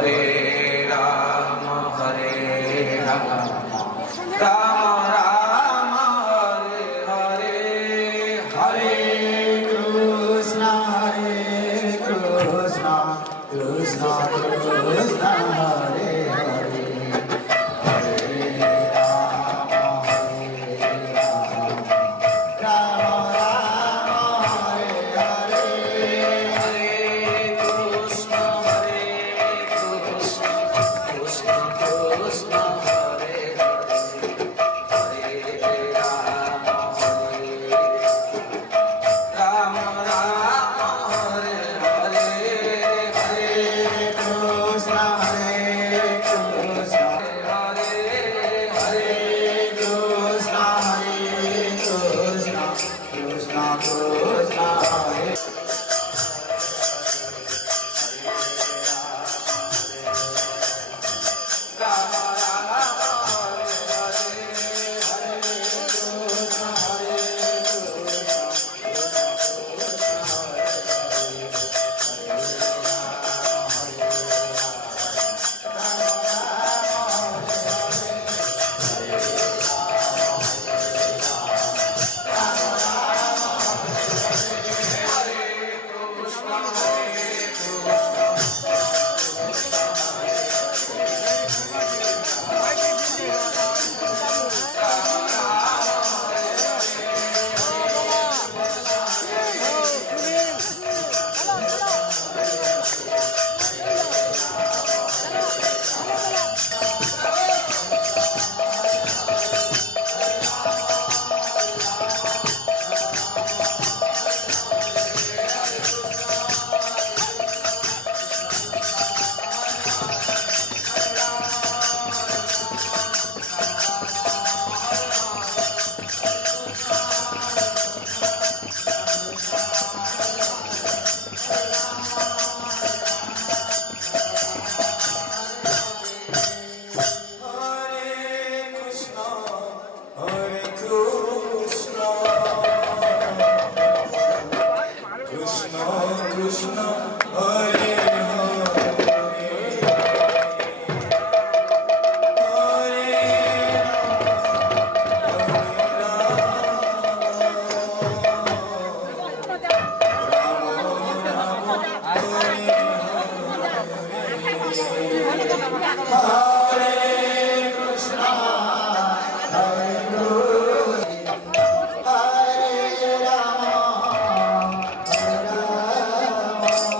হরে রাম রাম রাম হরে হরে হরে কৃষ্ণ কৃষ্ণ কৃষ্ণ কৃষ্ণ হরে হরে হরে রাম রাম রাম হরে হরে হরে কৃষ্ণ কৃষ্ণ কৃষ্ণ কৃষ্ণ হরে হরে হরে রাম রাম রাম হরে হরে হরে কৃষ্ণ কৃষ্ণ হরে হরে কৃষ্ণ কৃষ্ণ কৃষ্ণ হরে Ram Ram Hare Hare Hare Krishna Krishna Hare Hare Ram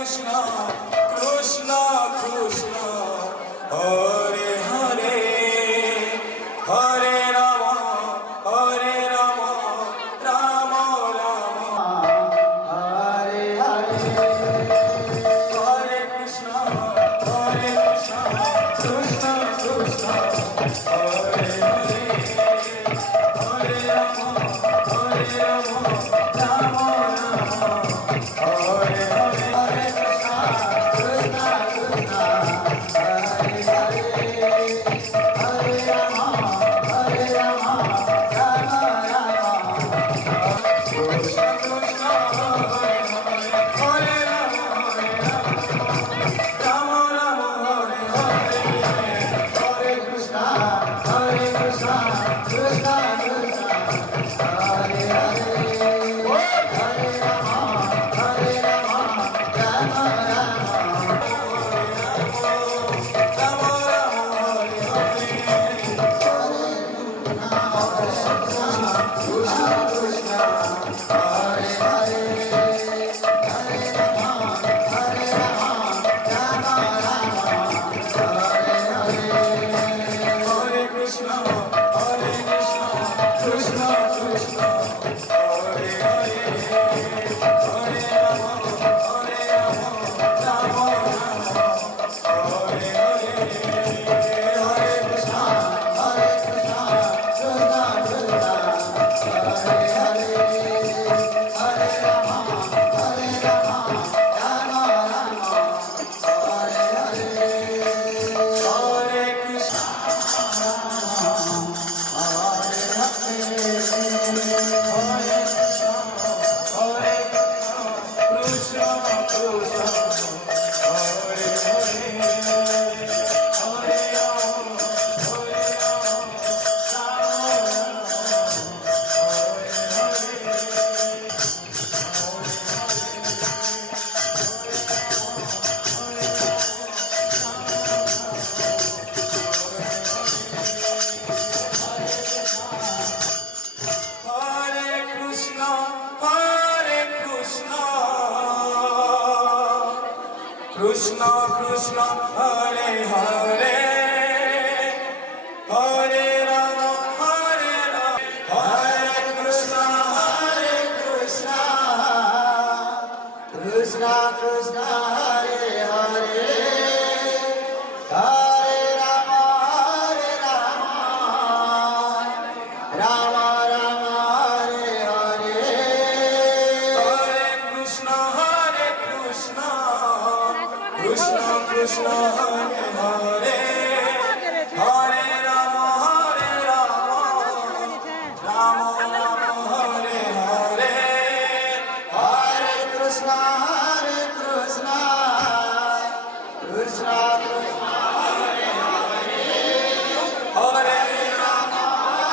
Krishna, Krishna Krishna, Hare Hare, Hare Rama, Hare Rama, Rama Rama, Hare Hare, Hare Krishna, Krishna Krishna, Hare Hare, Hare Rama, Rama Rama, Hare Hare. Krishna Krishna Hare Hare Hare Rama Hare Krishna Krishna Krishna Hare Hare Hare Rama Rama Rama Hare Hare Hare Krishna Krishna Krishna Hare Hare Hare Rama Rama Rama Hare Hare Hare Krishna Krishna Krishna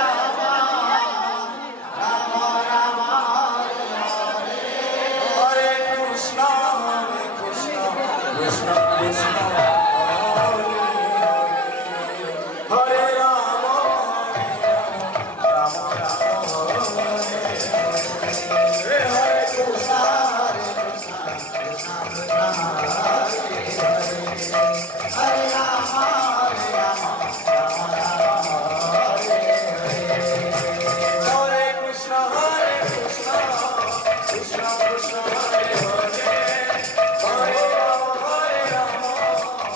Hare Hare Hare Rama Rama Rama Hare Hare Krishna Krishna Krishna Hare Rama Rama Rama Hare Krishna Krishna Krishna Hare Rama Rama Rama Hare Krishna Krishna Krishna Hare Hare Hare Rama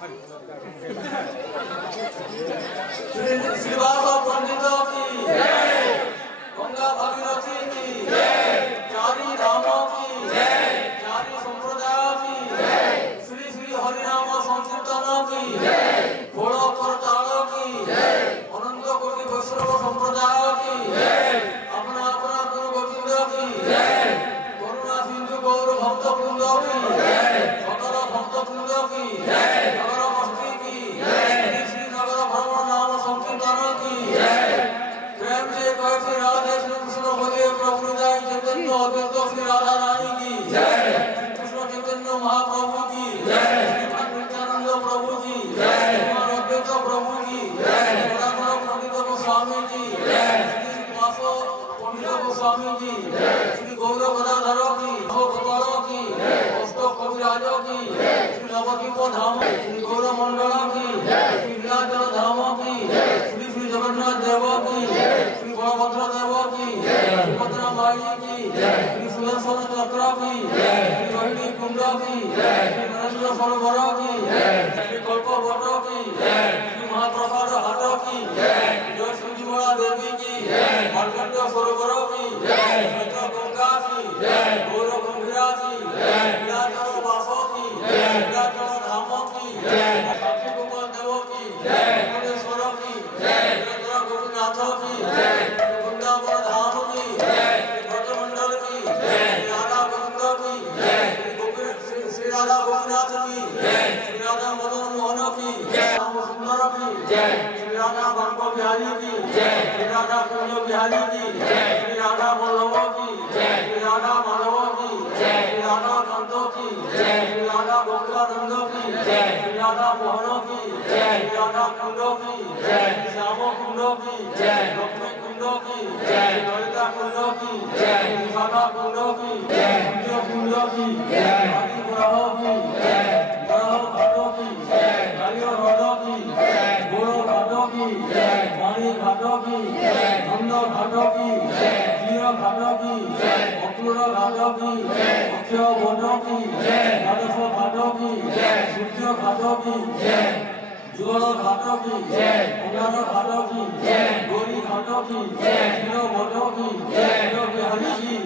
Shrivas पंडित की गंगा भागीरथी की चारी धाम की चारी संप्रदाय की श्री श्री हरिनाम संकीर्तन की घोड़ करताल की अनंत कोटि वैष्णव संप्रदाय की अपना अपना गुरु गोविंद की करुणा सिंधु गौर भक्त वृंद की सकल भक्त वृंद की नगर मस्ती की श्री नगर भ्रमण नाम संकीर्तन की प्रेम से कहते राधे श्री कृष्ण भगे प्रभु हृदय चैतन्य अद्वैत श्री राधा रानी की कृष्ण चैतन्य महाप्रभु की श्रीमान नित्यानंद प्रभु की श्रीमान अद्वैत प्रभु की सदानंद पंडित गोस्वामी जी श्री वासो पंडित गोस्वामी जी श्री गौर गदाधर की गोपाल की अष्ट कविराज की श्री नवदीप धाम श्री गौर मंडल की श्री नीलाचल धाम की श्री श्री जगन्नाथ देव की श्री बलभद्र देव की सुभद्रा माई की श्री सुदर्शन चक्र की श्री रोहिणी कुंड की श्री नरेंद्र सरोवर की श्री कल्पवट की श्री महाप्रसाद हाट की जय श्री जीवना देवी की मार्कंड सरोवर की श्वेत गंगा की गौर गंभीरा की नीलाचल वास की नीलाचल धाम की साक्षी गोपाल देव की भुवनेश्वर की गोपीनाथ की वृंदावन धाम की ब्रजमंडल की राधा गोविंद की श्री राधा गोपीनाथ की श्री राधा मदन मोहन की श्याम सुंदर की श्री राधा बांको बिहारी की श्री राधा कुंज बिहारी की श्री राधा वल्लभ की श्री राधा माधव की श्री राधा कांत की श्री राधा गोकुलानंद की श्री राधा मोहन की श्री राधा कुंड की श्याम कुंड की लक्ष्मी कुंड की ललिता कुंड की विशाखा कुंड की कुंज कुंड की आदि ग्रह की ग्रह घाट की कालिय हृद की गोड़ घाट की पानी घाट की नंद घाट की क्षीर घाट की अक्रूर घाट की अक्षय वट की द्वादश घाट की सूर्य घाट की जुगल घाट की अंगार घाट की गौरी घाट की क्षीर वट की क्षीर बिहारी की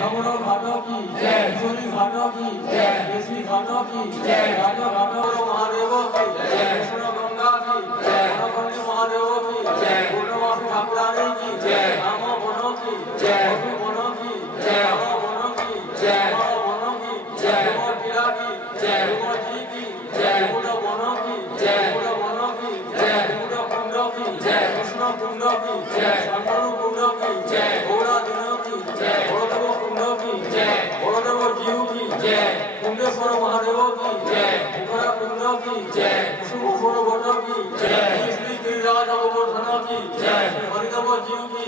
रमण घाट की किशोरी घाट की देशी घाट की राज घाट महादेव की कृष्ण गंगा की हरकंडी महादेव की पूर्णवासी ठाकुरानी की राम वन की मधु वन की राम वन की वन की टीला की जी की वन की वन की कुंड की कृष्ण कुंड की शांतनु कुंड की गौरा दिन की बलदेव कुंड की बलदेव जीव की कुंडेश्वर महादेव की उग्रा कुंड की कुसुमेश्वर वट की श्री गिरिराज गोवर्धन की हरिदेव जीव की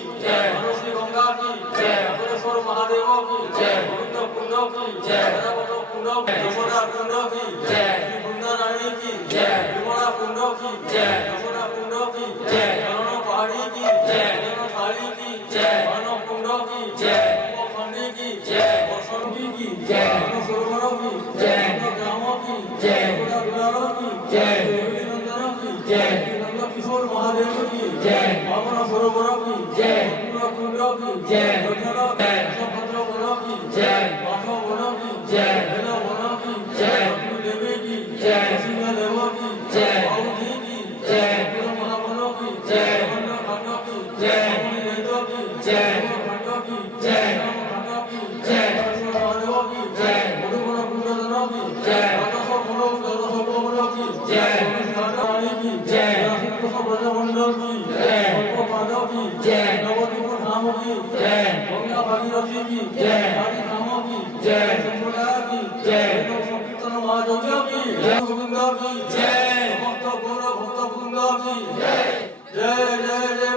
मनश्री गंगा की कपिलेश्वर महादेव की गोविंद कुंड की हरवट कुंड की यशोदा कुंड की श्री वृंदारानी की विमला कुंड की यशोदा कुंड की करण पहाड़ी की करण थाली की वन कुंड की खंडी की बसंती की सरोवर की ग्राम की दुलारो की नंदन की नंद किशोर महादेव की पावन सरोवर की कुंड की भद्र वन की माधव वन की बेल वन की लक्ष्मी देवी की सिंह देव की बाबूजी की महावन की घाट की रमणी वैद्य की घाट की महादेव की मधुबन कुंडन की द्वादश कुल की रानी की ब्रजमंडल की कल्पपाद की नवदीप धाम की गंगा भागीरथी की चारी धाम की संप्रदाय की संकीर्तन महायज्ञ की गोविंद की समस्त गौर भक्त वृंद की जय जय जय